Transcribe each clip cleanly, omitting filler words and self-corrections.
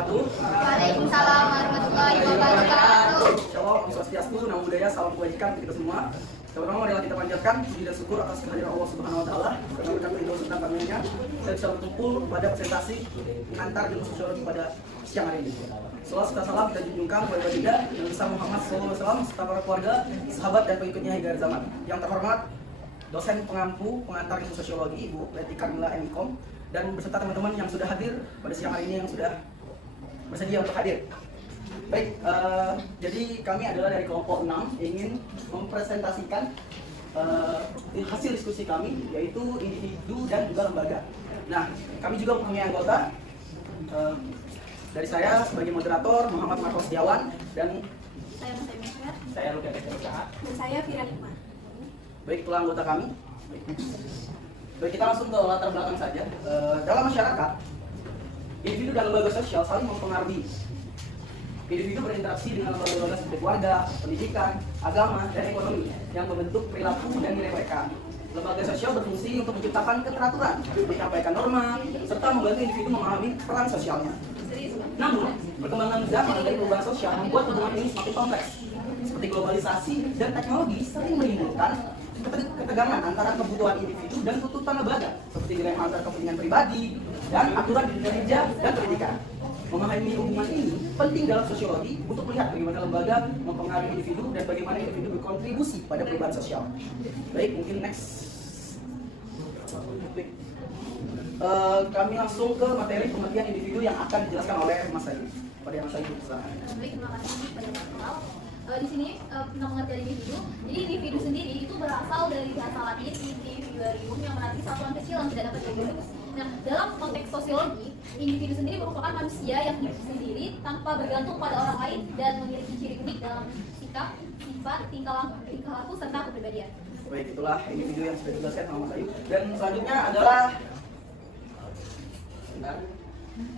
wabarakatuh. Waalaikumsalam warahmatullahi wabarakatuh. Shalom, Om Swastiastu, Namo Buddhaya, salam kebajikan untuk kita semua. Pertama, marilah kita panjatkan puji dan syukur atas kehadiran Allah Subhanahu Wa Taala karena berkat ridho serta karunia saya bisa berkumpul pada presentasi antar ilmu sosiologi pada siang hari ini. Salam serta salam kita junjungkan kepada Baginda Nabi besar Muhammad SAW serta para keluarga, sahabat dan pengikutnya hingga akhir zaman. Yang terhormat dosen pengampu pengantar ilmu sosiologi Ibu Leti Carmila MIKOM dan beserta teman-teman yang sudah hadir pada siang hari ini yang sudah bersedia untuk hadir. Baik, jadi kami adalah dari kelompok 6 ingin mempresentasikan hasil diskusi kami yaitu individu dan juga lembaga. Nah, kami juga mempunyai anggota dari saya sebagai moderator Muhammad Marcos Setiawan dan Saya Rukia Keterusaha. Dan saya Fira Hikmah. Baik, itulah anggota kami. Baik, kita langsung ke latar belakang saja. Dalam masyarakat, individu dan lembaga sosial saling mempengaruhi. Individu berinteraksi dengan lembaga-lembaga seperti keluarga, pendidikan, agama, dan ekonomi yang membentuk perilaku dan nilai mereka. Lembaga sosial berfungsi untuk menciptakan keteraturan, menyampaikan norma, serta membantu individu memahami peran sosialnya. Namun, perkembangan zaman dan perubahan sosial membuat hubungan ini semakin kompleks. Seperti globalisasi dan teknologi sering menimbulkan ketegangan antara kebutuhan individu dan tuntutan lembaga, seperti nilai antara kepentingan pribadi dan aturan di dunia kerja dan pendidikan. Memahami hubungan ini penting dalam sosiologi untuk melihat bagaimana lembaga mempengaruhi individu dan bagaimana individu berkontribusi pada perubahan sosial. Baik, mungkin next. Kami langsung ke materi pengertian individu yang akan dijelaskan oleh Mas Said. Pada Mas Said, silakan. Baik, terima kasih pada Mas Ral. Di sini tentang pengertian individu. Jadi individu sendiri itu berasal dari bahasa Latin individuarium yang berarti satuan kecil yang tidak dapat diurus. Nah, dalam konteks sosiologi, individu sendiri merupakan manusia yang hidup sendiri tanpa bergantung pada orang lain dan memiliki ciri unik dalam sikap, sifat, tingkah laku serta kepribadian. Baik, itulah individu yang sudah dijelaskan sama Mas Ayu. Dan selanjutnya adalah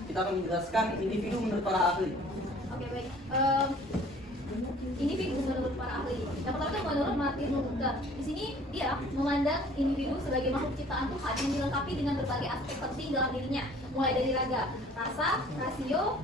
kita akan menjelaskan individu menurut para ahli. Oke, baik. Individu menurut para ahli. Yang pertama itu menurut Martin Luther. Di sini dia memandang individu sebagai makhluk ciptaan Tuhan yang dilengkapi dengan berbagai aspek penting dalam dirinya, mulai dari raga, rasa, rasio,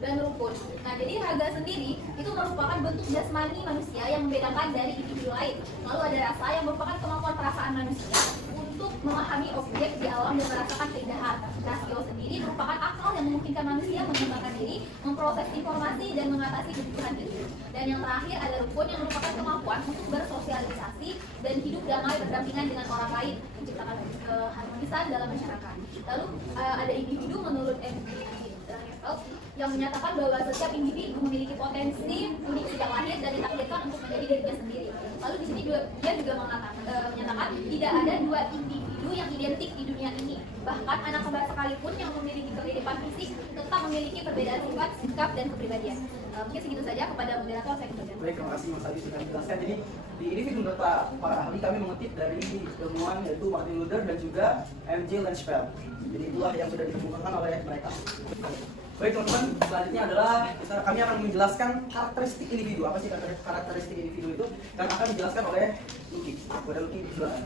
dan rukun. Nah, jadi raga sendiri itu merupakan bentuk jasmani manusia yang membedakan dari individu lain. Lalu ada rasa yang merupakan kemampuan perasaan manusia untuk memahami objek di alam dan merasakan keindahan. Rasio sendiri merupakan akal yang memungkinkan manusia mengembangkan diri, memproses informasi, dan mengatasi kebutuhan diri. Dan yang terakhir ada rukun yang merupakan kemampuan untuk bersosialisasi dan hidup damai berdampingan dengan orang lain, menciptakan keharmonisan dalam masyarakat. Lalu ada individu menurut yang menyatakan bahwa setiap individu memiliki potensi unik sejak lahir dan ditakdirkan untuk menjadi dirinya sendiri. Lalu di sini dia juga menyatakan tidak ada dua individu yang identik di dunia ini. Bahkan anak kembar sekalipun yang memiliki kehidupan fisik tetap memiliki perbedaan sifat, sikap, dan kepribadian. Mungkin segitu saja. Kepada moderator saya kembalikan. Baik, terima kasih Mas Ayu sudah menjelaskan. Jadi di individu menurut para ahli kami mengutip dari ilmuwan yaitu Martin Luther dan juga M.J. Lanchfeld. Jadi itulah yang sudah dikemukakan oleh mereka. Baik teman-teman, selanjutnya adalah kami akan menjelaskan karakteristik individu. Apa sih karakteristik individu itu? Dan akan dijelaskan oleh Luki. Kepada Luki, silakan.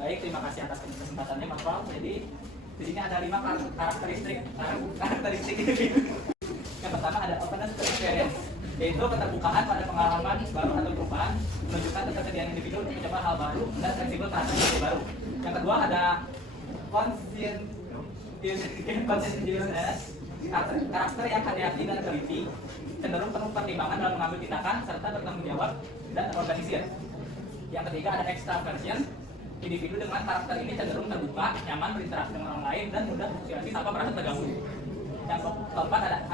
Baik, terima kasih atas kesempatannya Mas Ral. Jadi di sini ada 5 karakteristik individu. Yang pertama ada openness to experience, yaitu keterbukaan pada pengalaman baru atau perubahan, menunjukkan ketersediaan individu untuk mencoba hal baru dan fleksibel terhadap ide baru. Yang kedua ada conscientiousness, karakter yang hati-hati dan teliti, cenderung penuh pertimbangan dalam mengambil tindakan serta bertanggung jawab dan terorganisir. Yang ketiga ada extraversion, individu dengan karakter ini cenderung terbuka, nyaman berinteraksi dengan orang lain dan mudah bersosialisasi tanpa merasa terganggu. Yang keempat ada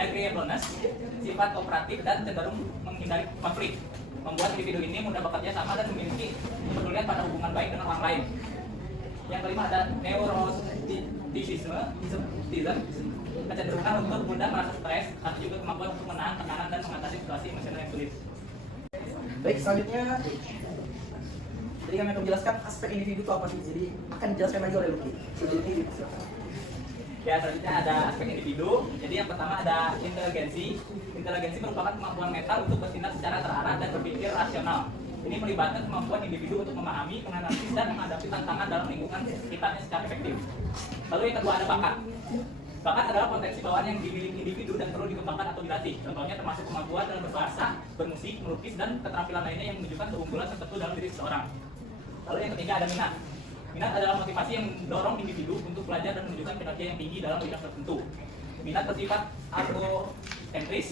agreeableness, sifat kooperatif dan cenderung menghindari konflik, membuat individu ini mudah bekerja sama dan memiliki kepedulian pada hubungan baik dengan orang lain. Yang kelima ada neuroticism, kecenderungan untuk mudah merasa stres atau juga kemampuan untuk menahan tekanan dan mengatasi situasi emosional yang sulit. Baik, selanjutnya jadi kami akan menjelaskan aspek individu itu apa sih. Jadi akan dijelaskan lagi oleh Luki. Ya, selanjutnya ada aspek individu. Jadi yang pertama ada inteligensi. Inteligensi merupakan kemampuan mental untuk bertindak secara terarah dan berpikir rasional. Ini melibatkan kemampuan individu untuk memahami, menganalisis, dan menghadapi tantangan dalam lingkungan sekitarnya secara efektif. Lalu yang kedua ada bakat. Bakat adalah potensi bawaan yang dimiliki individu dan perlu dikembangkan atau dilatih. Contohnya termasuk kemampuan dalam berbahasa, bermusik, melukis, dan keterampilan lainnya yang menunjukkan keunggulan tertentu dalam diri seseorang. Lalu yang ketiga ada minat. Minat adalah motivasi yang mendorong individu untuk belajar dan menunjukkan kinerja yang tinggi dalam bidang tertentu. Minat bersifat autosentris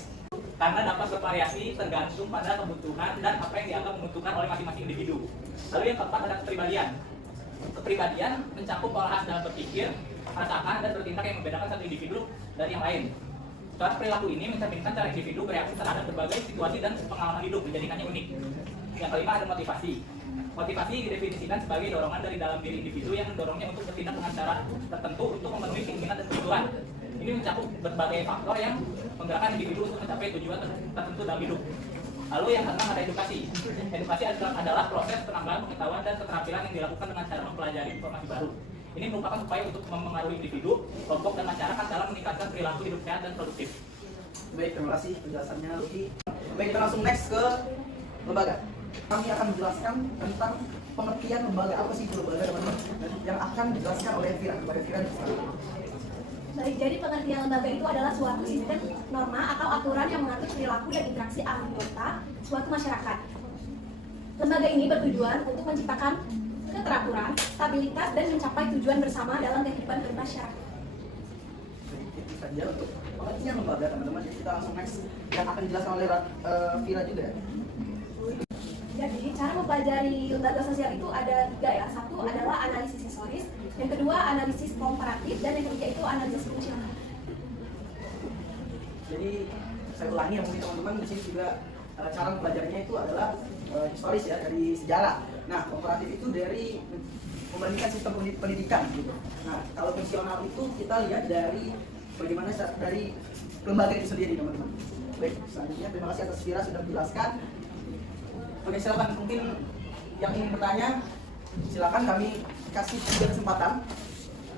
karena dapat bervariasi tergantung pada kebutuhan dan apa yang dianggap menguntungkan oleh masing-masing individu. Lalu yang keempat ada kepribadian. Kepribadian mencakup pola khas dalam berpikir, merasakan, dan bertindak yang membedakan satu individu dari yang lain. Suatu perilaku ini mencerminkan cara individu bereaksi terhadap berbagai situasi dan pengalaman hidup, menjadikannya unik. Yang kelima ada motivasi. Motivasi didefinisikan sebagai dorongan dari dalam diri individu yang mendorongnya untuk bertindak dengan cara tertentu untuk memenuhi keinginan dan kebutuhan. Ini mencakup berbagai faktor yang menggerakkan individu untuk mencapai tujuan tertentu dalam hidup. Lalu yang keenam ada edukasi. Edukasi adalah proses penambahan pengetahuan dan keterampilan yang dilakukan dengan cara mempelajari informasi baru. Ini merupakan upaya untuk mempengaruhi individu, kelompok, dan masyarakat dalam meningkatkan perilaku hidup sehat dan produktif. Baik, terima kasih penjelasannya Luki. Baik, kita langsung next ke lembaga. Kami akan menjelaskan tentang pengertian lembaga apa sih itu lembaga, teman-teman, yang akan dijelaskan oleh Fira. Kepada Fira. Baik, jadi pengertian lembaga itu adalah suatu sistem norma atau aturan yang mengatur perilaku dan interaksi anggota suatu masyarakat. Lembaga ini bertujuan untuk menciptakan keteraturan, stabilitas, dan mencapai tujuan bersama dalam kehidupan bermasyarakat. Itu saja untuk pengertian lembaga, teman-teman. Jadi kita langsung next yang akan dijelaskan oleh Fira juga. Jadi cara mempelajari lembaga sosial itu ada 3 ya. Satu adalah analisis historis, yang kedua analisis komparatif, dan yang ketiga itu analisis fungsional. Jadi saya ulangi ya, mungkin teman-teman di sini juga cara mempelajarinya itu adalah historis ya, dari sejarah. Nah, komparatif itu dari membandingkan sistem pendidikan gitu. Nah, kalau fungsional itu kita lihat dari bagaimana dari lembaga itu sendiri, teman-teman. Baik, selanjutnya terima kasih atas Fira sudah menjelaskan. Oke, silakan, mungkin yang ingin bertanya silakan, kami kasih 3 kesempatan.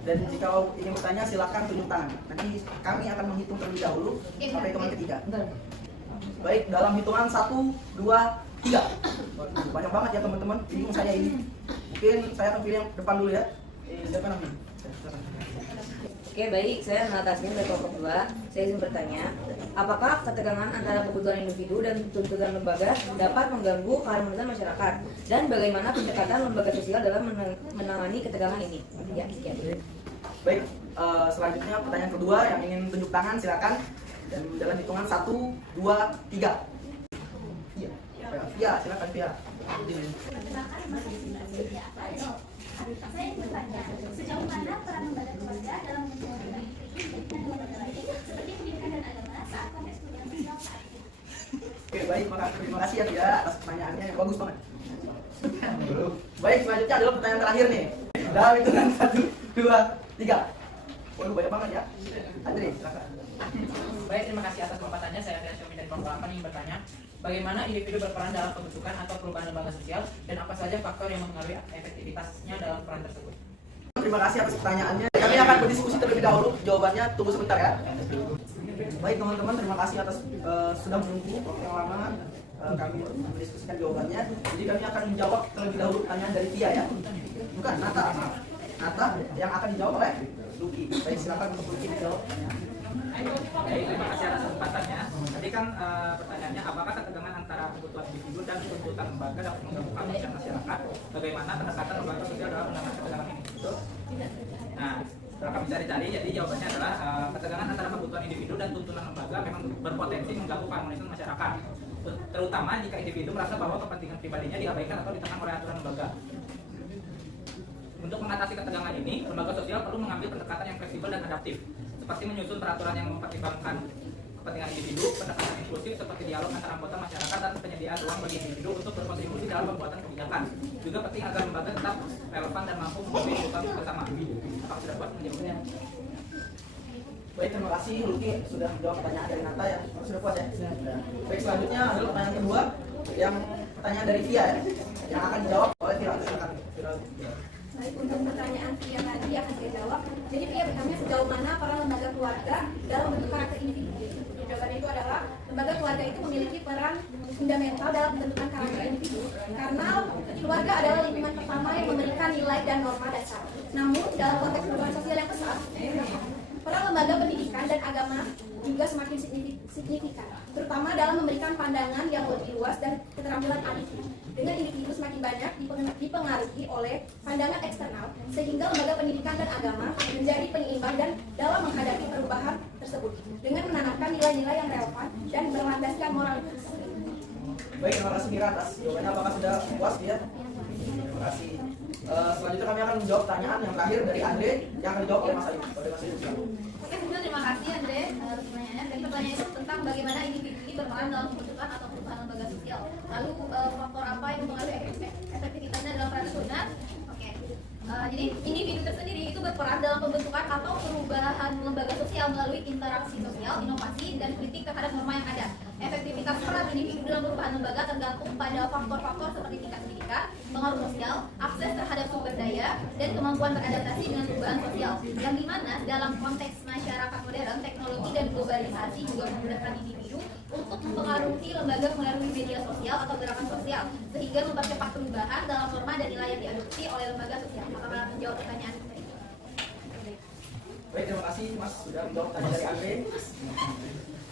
Dan jika ingin bertanya silakan tunjuk tangan. Nanti kami akan menghitung terlebih dahulu sampai hitungan ketiga. Baik, dalam hitungan 1, 2, 3. Banyak banget ya teman-teman, bingung saya ini. Mungkin saya akan pilih yang depan dulu ya. Silakan Amin. Oke, baik, saya Natasmin dari kelompok 2. Saya ingin bertanya, apakah ketegangan antara kebutuhan individu dan tuntutan lembaga dapat mengganggu keharmonisan masyarakat? Dan bagaimana pendekatan lembaga sosial dalam menangani ketegangan ini? Ya, sekian. Baik, selanjutnya pertanyaan kedua yang ingin tunjuk tangan silakan. Dan dalam hitungan 1, 2, 3. Iya, ya, silakan Pia. Saya ingin bertanya, sejauh mana peran lembaga keluarga dalam menjaga individu dan lembaga lain seperti pendidikan dan agama saat konteks perubahan sosial saat ini? Oke, baik, terima kasih ya Pia atas pertanyaannya yang bagus banget. Baik, selanjutnya adalah pertanyaan terakhir nih. Dalam hitungan 1, 2, 3. Waduh, banyak banget ya. Andri, silakan. Baik, terima kasih atas kesempatannya. Saya Andreas Yomi dari kelompok 8 ingin bertanya, bagaimana individu berperan dalam pembentukan atau perubahan lembaga sosial dan apa saja faktor yang mempengaruhi efektivitasnya dalam peran tersebut? Terima kasih atas pertanyaannya. Kami akan berdiskusi terlebih dahulu. Jawabannya tunggu sebentar ya. Baik teman-teman, terima kasih atas sudah menunggu waktu yang lama kami untuk mendiskusikan jawabannya. Jadi kami akan menjawab terlebih dahulu pertanyaan dari Tia ya. Bukan, Nata. Nata yang akan dijawab oleh Luki. Baik, silakan untuk Luki dijawab. Baik, terima kasih atas kesempatannya. Tadi kan pertanyaannya, apakah ketegangan antara kebutuhan individu dan tuntutan lembaga dapat mengganggu keharmonisan masyarakat? Bagaimana pendekatan lembaga sosial dalam menangani ketegangan ini? Nah, kalau bisa dicari, jadi jawabannya adalah ketegangan antara kebutuhan individu dan tuntutan lembaga memang berpotensi mengganggu keharmonisan masyarakat, terutama jika individu merasa bahwa kepentingan pribadinya diabaikan atau ditekan oleh aturan lembaga. Untuk mengatasi ketegangan ini, lembaga sosial perlu mengambil pendekatan yang fleksibel dan adaptif, seperti menyusun peraturan yang mempertimbangkan kepentingan individu, pendekatan inklusif seperti dialog antara anggota masyarakat, dan penyediaan ruang bagi individu untuk berkontribusi dalam pembuatan kebijakan. Juga penting agar lembaga tetap relevan dan mampu memenuhi kebutuhan bersama. Apakah sudah puas menjawabnya? Baik, terima kasih Luki sudah menjawab pertanyaan dari Nata ya. Sudah puas ya? Baik, selanjutnya adalah pertanyaan kedua yang pertanyaan dari Tia ya, yang akan dijawab oleh Fira. Silakan. Baik, untuk pertanyaan Pia tadi akan saya jawab. Jadi Pia bertanya sejauh mana peran lembaga keluarga dalam bentuk karakter individu. Jawabannya itu adalah lembaga keluarga itu memiliki peran fundamental dalam pembentukan karakter individu karena keluarga adalah lingkungan pertama yang memberikan nilai dan norma dasar. Namun dalam konteks perubahan sosial yang besar, peran lembaga pendidikan pendidikan dan agama juga semakin signifikan, terutama dalam memberikan pandangan yang lebih luas dan keterampilan adil. Dengan individu semakin banyak dipengaruhi oleh pandangan eksternal, sehingga lembaga pendidikan dan agama menjadi penyeimbang dan dalam menghadapi perubahan tersebut dengan menanamkan nilai-nilai yang relevan dan berlandaskan moralitas. Baik, terima kasih Mira atas jawabannya. Apakah sudah puas dia? Terima kasih. Selanjutnya kami akan menjawab pertanyaan yang terakhir dari Andre yang akan dijawab oleh Mas Ayu. Oke, sebelumnya terima kasih Andre atas pertanyaannya. Jadi pertanyaan itu tentang bagaimana individu ini berperan dalam pembentukan atau perubahan lembaga sosial. Lalu faktor apa yang mempengaruhi efektivitasnya dalam peran benar? Oke. Jadi individu tersendiri itu berperan dalam pembentukan atau perubahan lembaga sosial melalui interaksi sosial, inovasi, dan kritik terhadap norma yang ada. Efektivitas peran individu dalam perubahan lembaga tergantung pada faktor-faktor seperti tingkat pendidikan, pengaruh sosial, akses terhadap sumber daya, dan kemampuan beradaptasi dengan perubahan sosial. Yang dimana dalam konteks masyarakat modern, teknologi dan globalisasi juga memudahkan individu untuk mempengaruhi lembaga melalui media sosial atau gerakan sosial, sehingga mempercepat perubahan dalam norma dan nilai yang diadopsi oleh lembaga sosial. Apakah menjawab pertanyaan tadi? Baik, terima kasih Mas sudah menjawab pertanyaan dari Andre.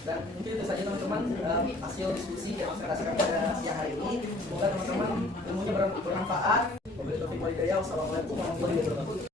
Dan mungkin itu saja teman-teman hasil diskusi yang saya rasakan pada siang hari ini. Semoga teman-teman ilmunya bermanfaat. Wassalamualaikum warahmatullahi wabarakatuh.